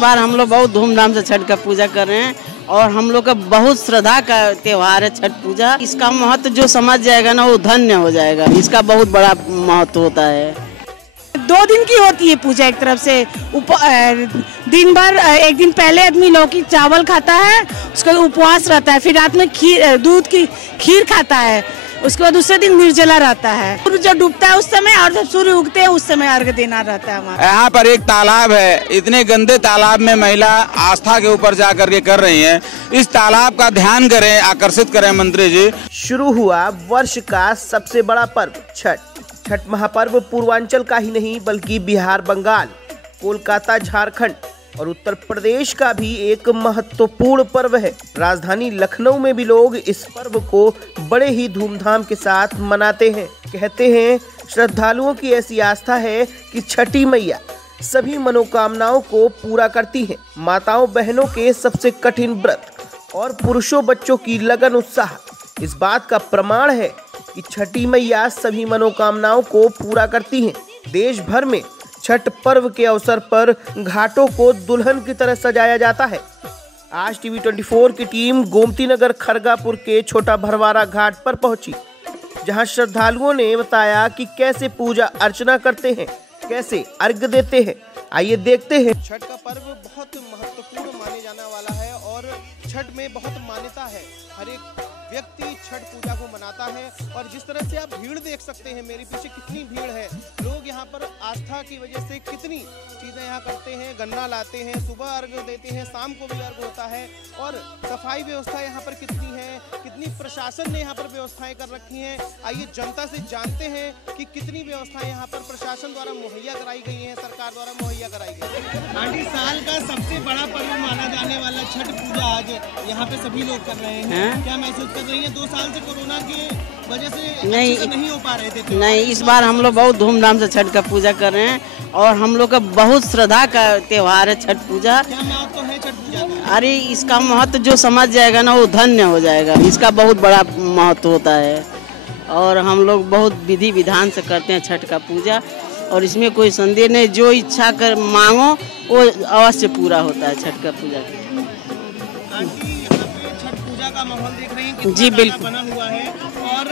बार हम लोग बहुत धूमधाम से छठ का पूजा कर रहे हैं और हम लोग का बहुत श्रद्धा का त्योहार है छठ पूजा। इसका महत्व जो समझ जाएगा ना वो धन्य हो जाएगा। इसका बहुत बड़ा महत्व होता है। 2 दिन की होती है पूजा। एक तरफ से दिन भर एक दिन पहले आदमी लौकी चावल खाता है, उसका उपवास रहता है, फिर रात में दूध की खीर खाता है, उसके बाद दूसरे दिन निर्जला रहता है। सूर्य जब डूबता है उस समय और जब सूर्य उगते हैं उस समय अर्घ देना रहता है हमारा। यहाँ पर एक तालाब है, इतने गंदे तालाब में महिला आस्था के ऊपर जा करके कर रही हैं। इस तालाब का ध्यान करें, आकर्षित करें मंत्री जी। शुरू हुआ वर्ष का सबसे बड़ा पर्व छठ। छठ महापर्व पूर्वांचल का ही नहीं बल्कि बिहार, बंगाल, कोलकाता, झारखंड और उत्तर प्रदेश का भी एक महत्वपूर्ण पर्व है। राजधानी लखनऊ में भी लोग इस पर्व को बड़े ही धूमधाम के साथ मनाते हैं। कहते हैं श्रद्धालुओं की ऐसी आस्था है कि छठी मैया सभी मनोकामनाओं को पूरा करती हैं। माताओं बहनों के सबसे कठिन व्रत और पुरुषों बच्चों की लगन उत्साह इस बात का प्रमाण है कि छठी मैया सभी मनोकामनाओं को पूरा करती हैं। देश भर में छठ पर्व के अवसर पर घाटों को दुल्हन की तरह सजाया जाता है। आज टीवी 24 की टीम गोमती नगर खरगापुर के छोटा भरवारा घाट पर पहुंची, जहां श्रद्धालुओं ने बताया कि कैसे पूजा अर्चना करते हैं, कैसे अर्घ्य देते हैं। आइए देखते हैं। छठ का पर्व बहुत महत्वपूर्ण माने जाने वाला है और छठ में बहुत मान्यता है। हर एक व्यक्ति छठ पूजा को मनाता है और जिस तरह से आप भीड़ देख सकते हैं, मेरे पीछे कितनी भीड़ है। लोग यहाँ पर आस्था की वजह से कितनी चीजें यहाँ करते हैं। गन्ना लाते हैं, सुबह अर्घ देते हैं, शाम को भी अर्घ होता है और सफाई व्यवस्था यहाँ पर कितनी है, कितनी प्रशासन ने यहाँ पर व्यवस्थाएं कर रखी हैं। आइए जनता से जानते हैं कि कितनी व्यवस्थाएं यहाँ पर प्रशासन द्वारा मुहैया कराई गई है, सरकार द्वारा मुहैया कराई गई है। आंटी, साल का सबसे बड़ा पर्व माना जाने वाला छठ पूजा आज यहाँ पे सभी लोग कर रहे हैं। क्या महसूस कर रही है? 2 साल से कोरोना की वजह से नहीं हो पा रहे थे। नहीं, इस बार हम लोग बहुत धूमधाम से छठ का पूजा कर रहे हैं और हम लोग का बहुत श्रद्धा का त्योहार है छठ पूजा। क्या महत्व है छठ पूजा का? अरे इसका महत्व जो समझ जाएगा ना वो धन्य हो जाएगा। इसका बहुत बड़ा महत्व होता है और हम लोग बहुत विधि विधान से करते हैं छठ का पूजा और इसमें कोई संदेह नहीं। जो इच्छा कर मांगो वो अवश्य पूरा होता है छठ का पूजा। छठ पूजा का माहौल देख रहे हैं कि जी बिल्कुल बना हुआ है और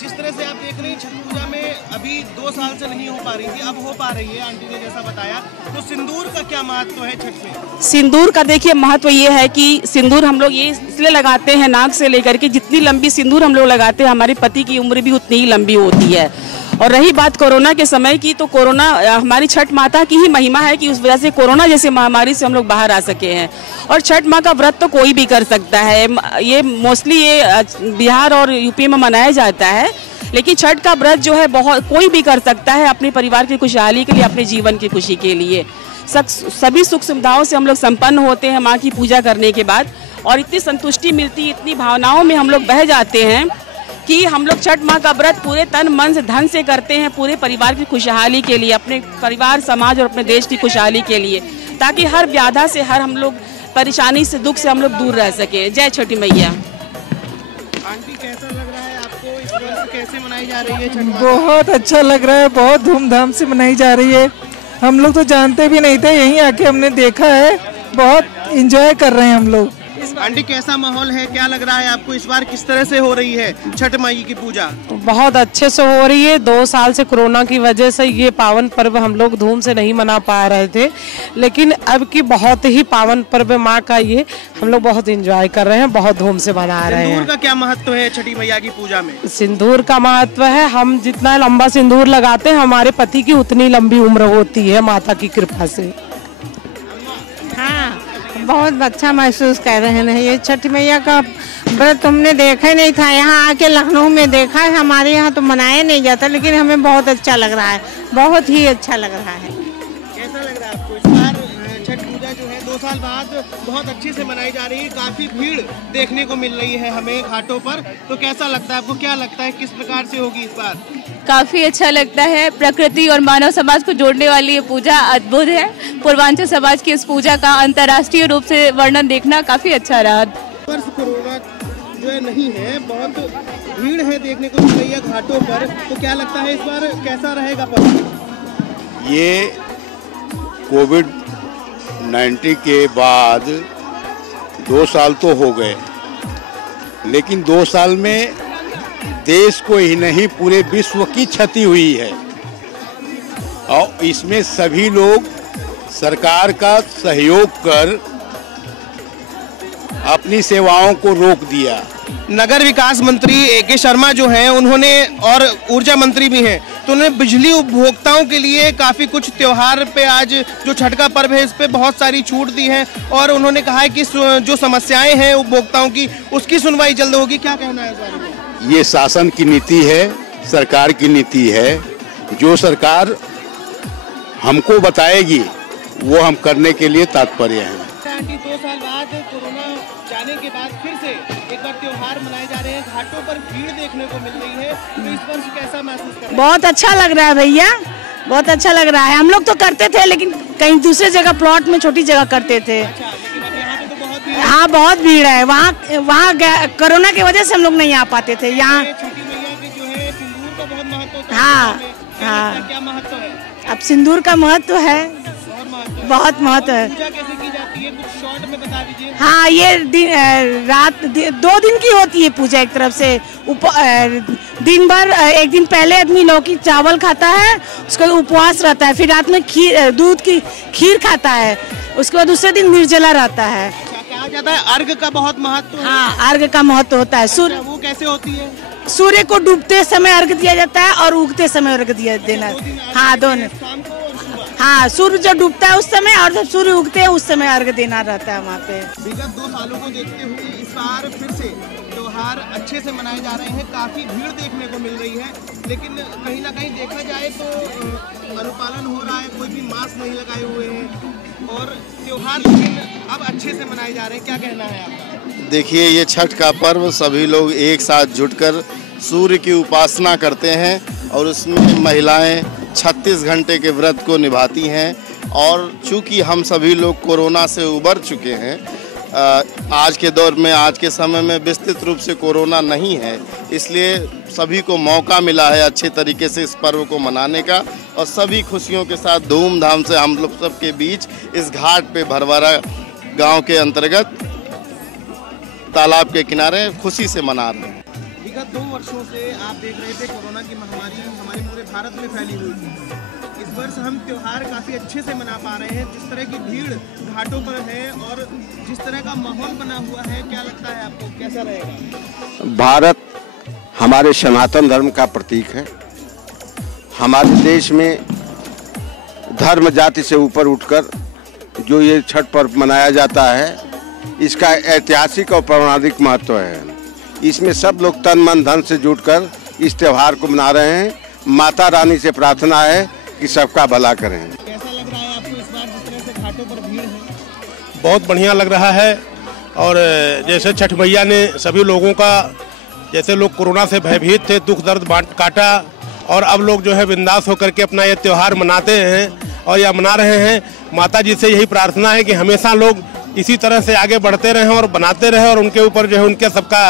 जिस तरह से आप देख रहे हैं छठ पूजा में अभी 2 साल से नहीं हो पा रही थी, अब हो पा रही है। आंटी ने जैसा बताया, तो सिंदूर का क्या महत्व है छठ में? सिंदूर का देखिए महत्व ये है कि सिंदूर हम लोग ये इसलिए लगाते हैं नाक से लेकर के, जितनी लंबी सिंदूर हम लोग लगाते हैं हमारे पति की उम्र भी उतनी ही लंबी होती है। और रही बात कोरोना के समय की, तो कोरोना हमारी छठ माता की ही महिमा है कि उस वजह से कोरोना जैसे महामारी से हम लोग बाहर आ सके हैं। और छठ माँ का व्रत तो कोई भी कर सकता है। ये मोस्टली ये बिहार और यूपी में मनाया जाता है, लेकिन छठ का व्रत जो है बहुत कोई भी कर सकता है अपने परिवार की खुशहाली के लिए, अपने जीवन की खुशी के लिए। सभी सुख सुविधाओं से हम लोग संपन्न होते हैं माँ की पूजा करने के बाद और इतनी संतुष्टि मिलती है, इतनी भावनाओं में हम लोग बह जाते हैं कि हम लोग छठ माँ का व्रत पूरे तन मन से धन से करते हैं, पूरे परिवार की खुशहाली के लिए, अपने परिवार समाज और अपने देश की खुशहाली के लिए, ताकि हर व्याधा से, हर हम लोग परेशानी से, दुख से हम लोग दूर रह सके। जय छठी मैया। आंटी, कैसा लग रहा है आपको? इस वर्ष कैसे मनाई जा रही है छठ? बहुत अच्छा लग रहा है, बहुत धूमधाम से मनाई जा रही है। हम लोग तो जानते भी नहीं थे, यहीं आके हमने देखा है, बहुत एंजॉय कर रहे हैं हम लोग। आंटी, कैसा माहौल है? क्या लग रहा है आपको? इस बार किस तरह से हो रही है छठ माई की पूजा? बहुत अच्छे से हो रही है। 2 साल से कोरोना की वजह से ये पावन पर्व हम लोग धूम से नहीं मना पा रहे थे, लेकिन अब की बहुत ही पावन पर्व माँ का ये हम लोग बहुत एंजॉय कर रहे हैं, बहुत धूम से मना रहे हैं। सिंदूर का क्या महत्व है छठी मैया की पूजा में? सिंदूर का महत्व है, हम जितना लंबा सिंदूर लगाते हैं हमारे पति की उतनी लंबी उम्र होती है माता की कृपा से। हाँ, बहुत अच्छा महसूस कर रहे हैं। ये छठ मैया का व्रत हमने देखा ही नहीं था, यहाँ आके लखनऊ में देखा है। हमारे यहाँ तो मनाया नहीं जाता, लेकिन हमें बहुत अच्छा लग रहा है, बहुत ही अच्छा लग रहा है। कैसा लग रहा है आपको? इस बार छठ पूजा जो है 2 साल बाद बहुत अच्छे से मनाई जा रही है, काफी भीड़ देखने को मिल रही है हमें घाटों पर, तो कैसा लगता है आपको? क्या लगता है किस प्रकार से होगी इस बार? काफ़ी अच्छा लगता है। प्रकृति और मानव समाज को जोड़ने वाली ये पूजा अद्भुत है। पूर्वांचल समाज की इस पूजा का अंतर्राष्ट्रीय रूप से वर्णन देखना काफ़ी अच्छा रहा। वर्ष कोरोना जो है नहीं है, बहुत भीड़ है देखने को मिल रही है घाटों पर, तो क्या लगता है इस बार कैसा रहेगा पर्व? ये कोविड 90 के बाद 2 साल तो हो गए, लेकिन 2 साल में देश को ही नहीं पूरे विश्व की क्षति हुई है और इसमें सभी लोग सरकार का सहयोग कर अपनी सेवाओं को रोक दिया। नगर विकास मंत्री ए.के. शर्मा जो हैं उन्होंने, और ऊर्जा मंत्री भी हैं, तो उन्होंने बिजली उपभोक्ताओं के लिए काफ़ी कुछ त्योहार पे आज जो छठ का पर्व है इस पे बहुत सारी छूट दी है और उन्होंने कहा है कि जो समस्याएं हैं उपभोक्ताओं की उसकी सुनवाई जल्द होगी। क्या कहना है इस बारे में? ये शासन की नीति है, सरकार की नीति है। जो सरकार हमको बताएगी वो हम करने के लिए तात्पर्य हैं। 2 साल बाद कोरोना जाने के बाद फिर से एक बार त्योहार मनाए जा रहे हैं, घाटों पर भीड़ देखने को मिल रही है, तो इस वर्ष कैसा महसूस कर रहे हैं? बहुत अच्छा लग रहा है भैया, बहुत अच्छा लग रहा है। हम लोग तो करते थे लेकिन कहीं दूसरे जगह प्लॉट में छोटी जगह करते थे। अच्छा, लेकिन अब यहाँ पे तो बहुत भीड़, हाँ बहुत भीड़ है। वहाँ कोरोना की वजह से हम लोग नहीं आ पाते थे। यहाँ छठी मैया के जो है सिंदूर का बहुत महत्व होता है। हाँ, क्या महत्व है? अब सिंदूर का महत्व है, बहुत महत्व है। पूजा कैसे की जाती है, कुछ शॉर्ट में बता दीजिए। हाँ, ये रात 2 दिन की होती है पूजा। एक तरफ से दिन भर, एक दिन पहले आदमी लौकी चावल खाता है, उसके बाद उपवास रहता है, फिर रात में दूध की खीर खाता है, उसके बाद दूसरे दिन निर्जला रहता है। कहा जाता है अर्घ का बहुत महत्व है। हाँ, अर्घ का महत्व होता है। वो कैसे होती है? सूर्य को डूबते समय अर्घ दिया जाता है और उगते समय अर्घ दिया देना। हाँ, दोनों। हाँ, सूर्य जो डूबता है उस समय और जब सूर्य उगते हैं उस समय अर्घ देना रहता है वहाँ पे। विगत 2 सालों को देखते हुए इस बार फिर से त्योहार अच्छे से मनाए जा रहे हैं, काफी भीड़ देखने को मिल रही है, लेकिन कहीं ना कहीं देखा जाए तो अनुपालन हो रहा है, कोई भी मास्क नहीं लगाए हुए हैं और त्योहार लेकिन अब अच्छे से मनाए जा रहे हैं। क्या कहना है आपका? देखिए, ये छठ का पर्व सभी लोग एक साथ जुटकर सूर्य की उपासना करते हैं और उसमें महिलाएं 36 घंटे के व्रत को निभाती हैं और चूंकि हम सभी लोग कोरोना से उबर चुके हैं, आज के दौर में, आज के समय में विस्तृत रूप से कोरोना नहीं है, इसलिए सभी को मौका मिला है अच्छे तरीके से इस पर्व को मनाने का और सभी खुशियों के साथ धूमधाम से हम लोग सबके बीच इस घाट पे भरवारा गांव के अंतर्गत तालाब के किनारे खुशी से मना रहे हैं। विगत 2 वर्षों से आप देख रहे थे कोरोना की महामारी हमारे पूरे भारत में फैली हुई थी। इस वर्ष हम त्योहार काफ़ी अच्छे से मना पा रहे हैं। जिस तरह की भीड़ घाटों पर है और जिस तरह का माहौल बना हुआ है, क्या लगता है आपको, कैसा रहेगा? भारत हमारे सनातन धर्म का प्रतीक है। हमारे देश में धर्म जाति से ऊपर उठकर जो ये छठ पर्व मनाया जाता है, इसका ऐतिहासिक और पौराणिक महत्व है। इसमें सब लोग तन मन धन से जुटकर इस त्यौहार को मना रहे हैं। माता रानी से प्रार्थना है कि सबका भला करें। कैसा लग रहा है आपको इस बार जिस तरह से घाटों पर भीड़ है? बहुत बढ़िया लग रहा है और जैसे छठ मैया ने सभी लोगों का, जैसे लोग कोरोना से भयभीत थे, दुख दर्द बांट काटा और अब लोग जो है बिंदास होकर के अपना ये त्यौहार मनाते हैं और या मना रहे हैं। माता जी से यही प्रार्थना है कि हमेशा लोग इसी तरह से आगे बढ़ते रहें और बनाते रहें और उनके ऊपर जो है उनके सबका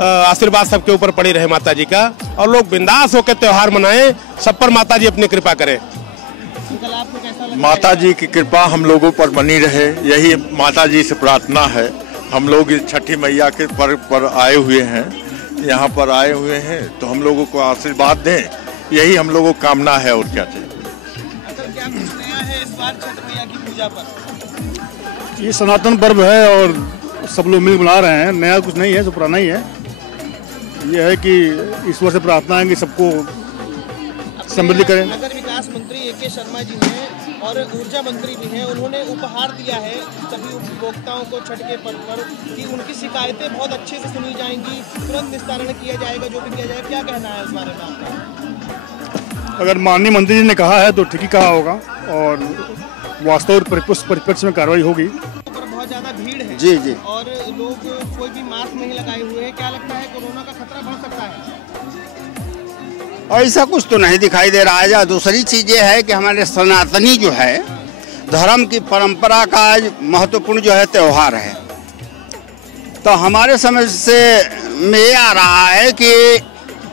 आशीर्वाद सबके ऊपर पड़ी रहे माता जी का, और लोग बिंदास होकर त्यौहार मनाएं। सब पर माता जी अपनी कृपा करें। माता जी की कृपा हम लोगों पर बनी रहे, यही माता जी से प्रार्थना है। हम लोग इस छठी मैया के पर्व पर आए हुए हैं, यहाँ पर आए हुए हैं, तो हम लोगों को आशीर्वाद दें, यही हम लोगों को कामना है। और क्या चाहिए? क्या कुछ नया है इस बार छठ मैया की पूजा पर? ये सनातन पर्व है और सब लोग मिल मना रहे हैं, नया कुछ नहीं है, जो पुराना ही है। ये है कि ईश्वर से प्रार्थना है कि सबको समृद्धि करें। नगर विकास मंत्री ए.के. शर्मा जी हैं और ऊर्जा मंत्री भी हैं, उन्होंने उपहार दिया है सभी उपभोक्ताओं को छठ के पर्व पर कि उनकी शिकायतें बहुत अच्छे से सुनी जाएंगी, तुरंत निस्तारण किया जाएगा जो भी किया जाएगा। क्या कहना है इस बारे में आपका? अगर माननीय मंत्री जी ने कहा है तो ठीक ही कहा होगा और वास्तव परिप्रेक्ष्य में कार्रवाई होगी। बहुत ज्यादा भीड़ है जी जी और लोग कोई भी मास्क नहीं लगाए हुए हैं, क्या लगता है कोरोना का खतरा बढ़ सकता है? ऐसा कुछ तो नहीं दिखाई दे रहा है। दूसरी चीज ये है कि हमारे सनातनी जो है धर्म की परंपरा का आज महत्वपूर्ण जो है त्यौहार है, तो हमारे समझ से में ये आ रहा है कि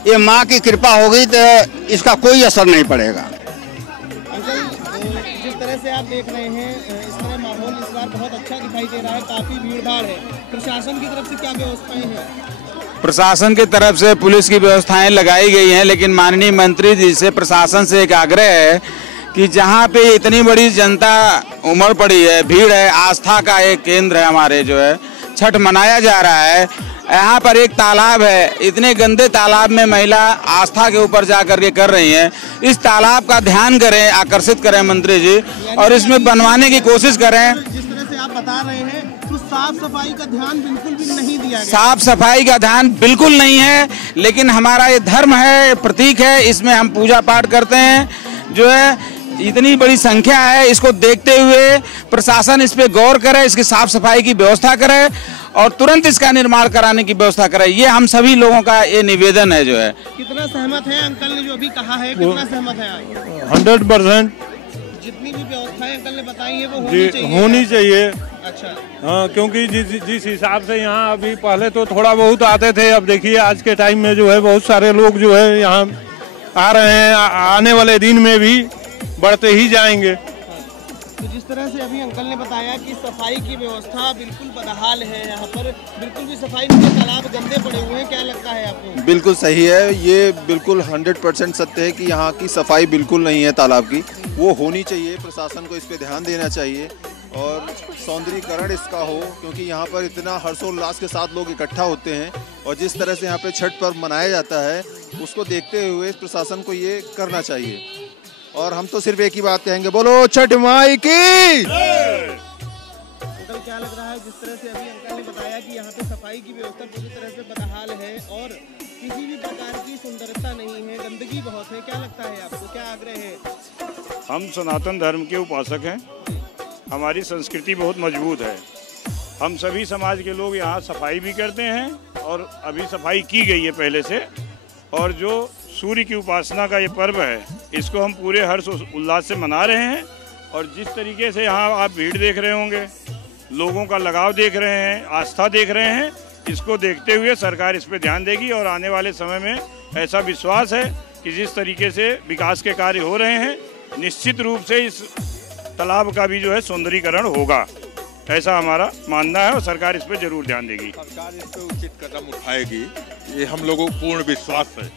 ये माँ की कृपा होगी तो इसका कोई असर नहीं पड़ेगा। जिस तरह से आप देख रहे हैं हैं, इस तरह माहौल इस बार बहुत अच्छा दिखाई दे रहा है, काफी भीड़ भाड़ है। प्रशासन की तरफ से क्या व्यवस्थाएं हैं? प्रशासन की तरफ से पुलिस की व्यवस्थाएं लगाई गई हैं, लेकिन माननीय मंत्री जी से प्रशासन से एक आग्रह है कि जहां पे इतनी बड़ी जनता उमड़ पड़ी है, भीड़ है, आस्था का एक केंद्र है हमारे जो है, छठ मनाया जा रहा है, यहाँ पर एक तालाब है, इतने गंदे तालाब में महिला आस्था के ऊपर जा करके कर रही हैं। इस तालाब का ध्यान करें, आकर्षित करें मंत्री जी, और इसमें बनवाने की कोशिश करें। जिस तरह से आप बता रहे हैं तो साफ सफाई का ध्यान बिल्कुल भी नहीं दिया गया। साफ सफाई का ध्यान बिल्कुल नहीं है, लेकिन हमारा ये धर्म है, प्रतीक है, इसमें हम पूजा पाठ करते हैं। जो है इतनी बड़ी संख्या है, इसको देखते हुए प्रशासन इस पे गौर करे, इसकी साफ सफाई की व्यवस्था करे और तुरंत इसका निर्माण कराने की व्यवस्था करे। ये हम सभी लोगों का ये निवेदन है जो है। कितना सहमत है अंकल ने जो अभी कहा है, कितना सहमत है आप? 100%। जितनी भी व्यवस्थाएं अंकल ने बताई है वो होनी चाहिए। अच्छा। हाँ, क्योंकि जिस हिसाब से यहाँ अभी पहले तो थोड़ा बहुत आते थे, अब देखिए आज के टाइम में जो है बहुत सारे लोग जो है यहाँ आ रहे हैं, आने वाले दिन में भी बढ़ते ही जाएंगे। तो जिस तरह से अभी अंकल ने बताया कि सफाई की व्यवस्था बिल्कुल बदहाल है, यहाँ पर बिल्कुल भी सफाई नहीं, तालाब गंदे पड़े हुए हैं, क्या लगता है आपको? बिल्कुल सही है, ये बिल्कुल 100% सत्य है कि यहाँ की सफाई बिल्कुल नहीं है तालाब की, वो होनी चाहिए। प्रशासन को इस पे ध्यान देना चाहिए और सौंदर्यीकरण इसका हो, क्योंकि यहाँ पर इतना हर्षोल्लास के साथ लोग इकट्ठा होते हैं और जिस तरह से यहाँ पे छठ पर्व मनाया जाता है उसको देखते हुए प्रशासन को ये करना चाहिए। और हम तो सिर्फ एक ही बात कहेंगे, बोलो छठ माई की। अंकल क्या लग रहा है, जिस तरह से अभी अंकल ने बताया कि यहाँ पे सफाई की व्यवस्था पूरी तरह से बदहाल है और किसी भी प्रकार की सुंदरता नहीं है, गंदगी बहुत है, क्या लगता है आपको, क्या आग्रह है? हम सनातन धर्म के उपासक हैं, हमारी संस्कृति बहुत मजबूत है, हम सभी समाज के लोग यहाँ सफाई भी करते हैं और अभी सफाई की गई है पहले से। और जो सूर्य की उपासना का ये पर्व है, इसको हम पूरे हर्ष उल्लास से मना रहे हैं। और जिस तरीके से यहाँ आप भीड़ देख रहे होंगे, लोगों का लगाव देख रहे हैं, आस्था देख रहे हैं, इसको देखते हुए सरकार इस पे ध्यान देगी और आने वाले समय में ऐसा विश्वास है कि जिस तरीके से विकास के कार्य हो रहे हैं, निश्चित रूप से इस तालाब का भी जो है सौंदर्यीकरण होगा, ऐसा हमारा मानना है और सरकार इस पे जरूर ध्यान देगी। सरकार इस पे उचित कदम उठाएगी, ये हम लोगों को पूर्ण विश्वास है।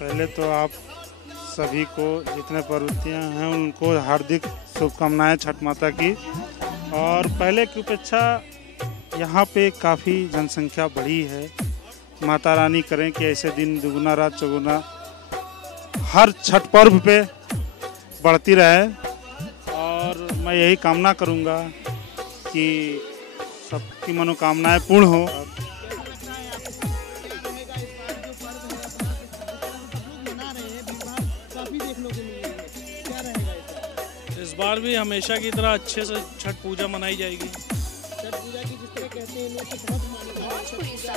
पहले तो आप सभी को जितने पर्वतीय हैं उनको हार्दिक शुभकामनाएं छठ माता की। और पहले की अपेक्षा यहाँ पे काफ़ी जनसंख्या बढ़ी है। माता रानी करें कि ऐसे दिन दुगुना रात चौगुना हर छठ पर्व पे बढ़ती रहे और मैं यही कामना करूँगा कि सबकी मनोकामनाएं पूर्ण हो। इस बार भी हमेशा की तरह अच्छे से छठ पूजा मनाई जाएगी। छठ पूजा की जिस तरह कहते हैं लोग तो बहुत मान्यता है, छठ पूजा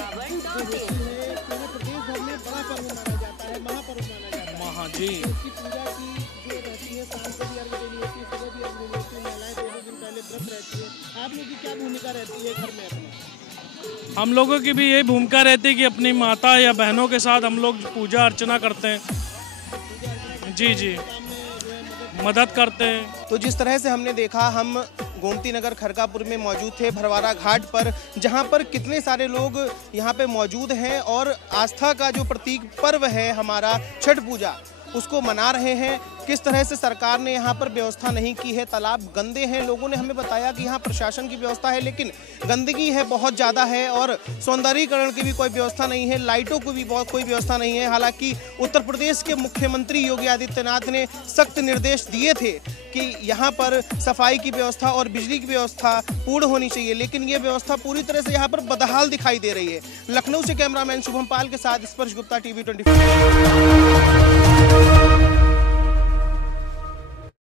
पूरे प्रदेश भर में बड़ा पर्व माना जाता है, महापर्व माना जाता है। हाँ जी, इसकी पूजा की जो रहती है, शाम को भी अर्घ देनी होती है, सुबह भी अर्घ देनी होती है, महिलाएं 2 दिन पहले व्रत रहती है। आप लोगों की क्या भूमिका रहती है घर में अपनी? हम लोगों की भी यही भूमिका रहती है कि अपनी माता या बहनों के साथ हम लोग पूजा अर्चना करते हैं। जी जी, मदद करते हैं। तो जिस तरह से हमने देखा, हम गोमती नगर खरगापुर में मौजूद थे, भरवारा घाट पर, जहां पर कितने सारे लोग यहां पे मौजूद हैं और आस्था का जो प्रतीक पर्व है हमारा छठ पूजा, उसको मना रहे हैं। किस तरह से सरकार ने यहाँ पर व्यवस्था नहीं की है, तालाब गंदे हैं। लोगों ने हमें बताया कि यहाँ प्रशासन की व्यवस्था है, लेकिन गंदगी है बहुत ज़्यादा है और सौंदर्यीकरण की भी कोई व्यवस्था नहीं है, लाइटों की भी बहुत कोई व्यवस्था नहीं है। हालांकि उत्तर प्रदेश के मुख्यमंत्री योगी आदित्यनाथ ने सख्त निर्देश दिए थे कि यहाँ पर सफाई की व्यवस्था और बिजली की व्यवस्था पूर्ण होनी चाहिए, लेकिन ये व्यवस्था पूरी तरह से यहाँ पर बदहाल दिखाई दे रही है। लखनऊ से कैमरामैन शुभम पाल के साथ स्पर्श गुप्ता, TV 24।